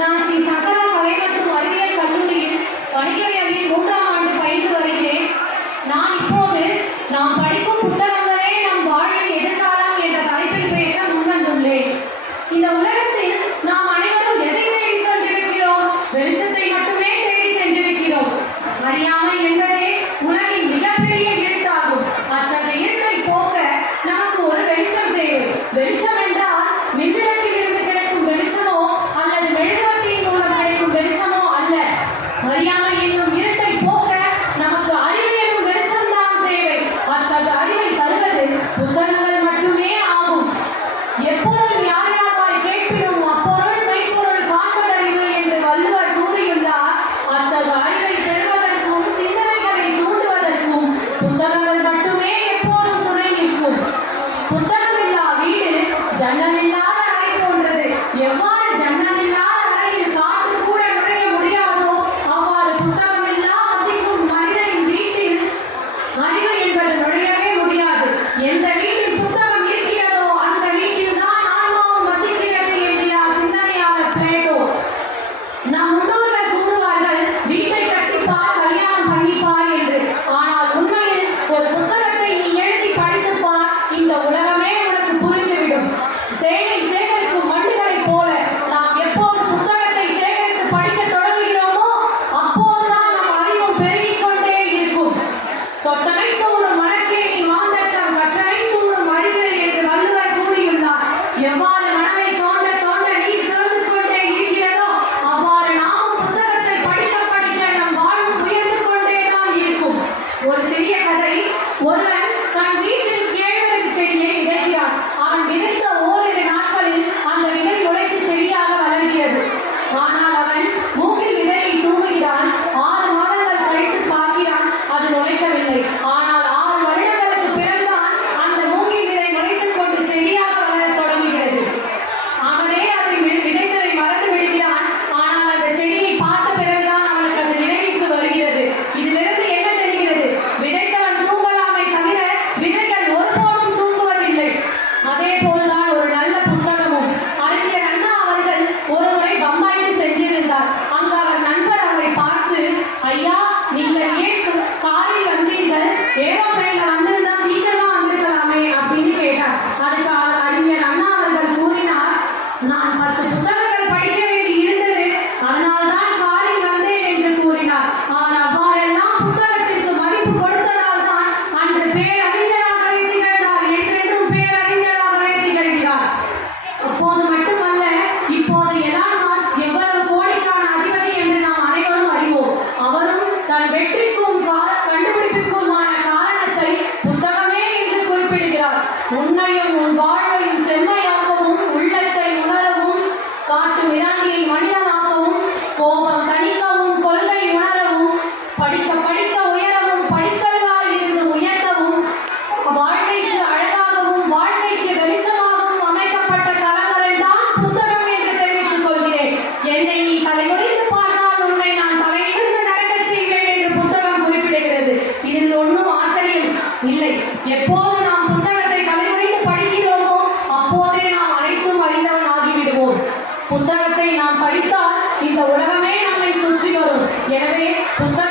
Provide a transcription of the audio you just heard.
நான் ஸ்ரீ சங்கரா கலை மற்றும் அறிவியல் கல்லூரியில் வணிகவியலில் 3ஆம் ஆண்டு பயின்று வருகிறேன். நான் இப்போது நாம் படிக்கும் புத்தகங்களே நம் வாழ்வின் எதிர்காலம் என்ற தலைப்பில் பேச முன்வந்துள்ளேன். இந்த உலகத்தில் நாம் அனைவரும் எதை தேடி சென்றிருக்கிறோம்? வெளிச்சத்தை மட்டுமே தேடி சென்றிருக்கிறோம். அறியாமை என்பதே உலகின் மிகப்பெரிய இருட்டாகும். அத்தகைய இருட்டை போக்க நமக்கு ஒரு வெளிச்சம் தேவை. வெளிச்சம் என்றால் மின்விளக்கில் இருந்து கிடைக்கும் வெளிச்சமோ அல்லது மெழுகுவர்த்தியின் மூலம் கிடைக்கும் வெளிச்சமோ அல்ல. அறியாமை என்னும் இருட்டை போக்க நமக்கு அறிவு என்னும் வெளிச்சம் தான் தேவை. அத்தகைய அறிவை தருவது புத்தகங்கள் மட்டுமே ஆகும். எப்பொருள் யார் யாராய் கேட்பினும் அப்பொருள் மெய்ப்பொருள் காண்பதறிவு என்று வள்ளுவர் கூறியுள்ளார். அத்தகைய அறிவை பெறுவதற்கும் சிந்தனைகளை தூண்டுவதற்கும் புத்தகங்கள் மட்டுமே எப்போதும் துணை நிற்கும். புத்தகமில்லா வீடு ஜன்னல் இல்லாத அறை போன்றது. எவ்வாறு ஜன்னல் இல்லாத அறையில் காற்று கூட நுழைய முடியாதோ அவ்வாறு புத்தகமில்லா வசிக்கும் மனிதனின் வீட்டில் அறிவு என்பது நுழையவே முடியாது. எந்த வீட்டில் புத்தகம் இருக்கிறதோ அந்த வீட்டில் தான் ஆன்மாவும் வசிக்கிறது என்கிறார் சிந்தனையாளர் பிளேட்டோ. நம் முன்னோர்கள் கூறுவார்கள், வீட்டை கட்டிப்பார் கல்யாணம் பண்ணிப்பார் என்று. ஆனால் உண்மையில் ஒரு புத்தகத்தை நீ எழுதி படித்துப்பார், இந்த உலகமே உனக்கு புரிந்துவிடும். தேனை சேகரிக்கும் வண்டுகளைப் போல நாம் எப்போது புத்தகத்தை சேகரித்து படிக்க தொடங்குகிறோமோ அப்போதுதான் நம் அறிவும் பெருகிக் கொண்டே இருக்கும். தொட்டனை தூரும் மணக்கேணி மாந்தட்டம் கற்றனை தூரும் அறிவியல் என்று வள்ளுவர் கூறியுள்ளார். எவ்வாறு மனதை தோண்ட தோண்ட நீர் சிறந்து கொண்டே இருக்கிறதோ அவ்வாறு நாமும் புத்தகத்தை படிக்க படிக்க நம் வாழ்வு உயர்ந்து கொண்டே தான் இருக்கும். ஒரு சிறிய கதை. ஒருவன் தன் வீட்டில் கேழ்வரகு செடியை விதைக்கிறான். அவன் விதைத்த ஓரிரு நாட்களில் அந்த விதை முளைத்து செடியாக வளர்கிறது. ஆனால் அவன் மூக்கில் விதையை தூவுகிறான். 6 மாதங்கள் கழித்து பார்க்கிறான், அது முளைக்கவில்லை. ஆனால் 6 வருடங்களுக்கு பிறகுதான் அந்த மூங்கில் விதை முளைத்துக் கொண்டு செடியாக வளரத் தொடங்குகிறது. அவனே அதை விதைத்ததை மறந்து விடுகிறான். ஆனால் அந்த செடியை பார்த்த பிறகுதான் அவனுக்கு அது நினைவுக்கு வருகிறது. இதிலிருந்து என்ன தெரிகிறது? விதைத்தவன் தூங்கலாமே தவிர விதைகள் ஒருபோதும் தூங்குவதில்லை. அதே போல்தான் ஒரு நல்ல புத்தகமும். அறிஞர் அண்ணா அவர்கள் ஒரு முறை பம்பாய்க்கு சென்றிருந்தார். அங்கு அவர் நண்பர் அவரை பார்த்து, ஐயா, நீங்கள் ஏன் காரில் வந்தீர்கள்? ஏரோப்ளைன்ல வந்திருந்தா சீக்கிரமா வந்திருக்கலாமே அப்படின்னு கேட்டார். அதுக்கு அறிஞர் அண்ணா அவர்கள் கூறினார், நான் 10 புத்தகங்கள் படிக்க வேண்டி இருந்தது, அதனால்தான் காரில் வந்தேன் என்று கூறினார். அவர் அவ்வாறெல்லாம் புத்தகத்திற்கு மதிப்பு கொடுத்ததால் தான் அன்று பேரறிஞராகவே திகழ்ந்தார். என்றென்றும் பேரறிஞராகவே திகழ்கிறார். அப்போது மட்டுமல்ல, இப்போது எலான் மாஸ்க் எவ்வளவு கோடிக்கான அதிபதி என்று நாம் அனைவரும் அறிவோம். அவரும் தன் வெற்றிக்கும் கண்டுபிடிப்புக்குமான காரணத்தை புத்தகமே என்று குறிப்பிடுகிறார். உன்னையும் உன் வாழ்வையும் செம்மையாக்கவும், உள்ளத்தை உணரவும், காட்டு மிராண்டியை மனிதனாக்கவும், கோபம் தணிக்கவும், கொள்கை உணரவும், படிக்க படிக்க உயரவும், படிக்கல்லால் இருந்து உயர்த்தவும், வாழ்க்கைக்கு அழகாகவும் வாழ்க்கைக்கு வெளிச்சமாகவும் அமைக்கப்பட்ட கலங்கரை தான் புத்தகம் என்று தெரிவித்துக் கொள்கிறேன். என்னை நீ தலைமுடிந்து பார்த்தால் உன்னை நான் தலைநிமிர்ந்து நடக்கச் செய்வேன் என்று புத்தகம் குறிப்பிடுகிறது. இதில் ஒன்றும் ஆச்சரியம் இல்லை. எப்போது நாம் புத்தகத்தை தலைமுடிந்து படிக்கிறோமோ அப்போதே நாம் அனைத்தும் அறிந்தவன் ஆகிவிடுவோம். புத்தகத்தை நாம் படித்தால் இந்த உலகமே நம்மை சுற்றி வரும். எனவே புத்தகம்